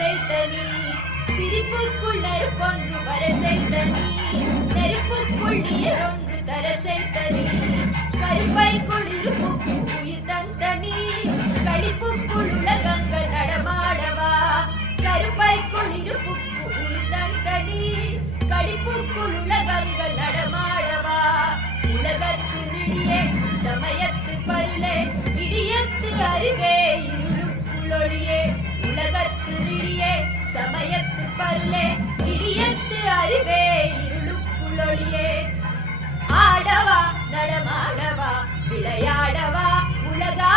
செய்தனி சிரிப்புக்குள் நெருப்பொன்று வர செய்தனி நெருப்புக்குள் நீர் ஒன்று தர செய்தனி கருப்பைக்குள் இருப்புக்கு உயிர் தந்தனி களிப்புக்குள் உலகங்கள் நடமாடவா கருப்பைக்குள் இருப்புக்கு உயிர் தந்தனி களிப்புக்குள் உலகங்கள் நடமாடவா உலகத்து நிடியே சமயத்து பருளே இடியத்து அறிவே இருளுக்குள்ளொளியே உலகத்து நிடியே சமயத்து பருளே இடியத்து அறிவே இருளுக்குள்ளொளியே ஆடவா நடமாடவா விளையாடவா உலகா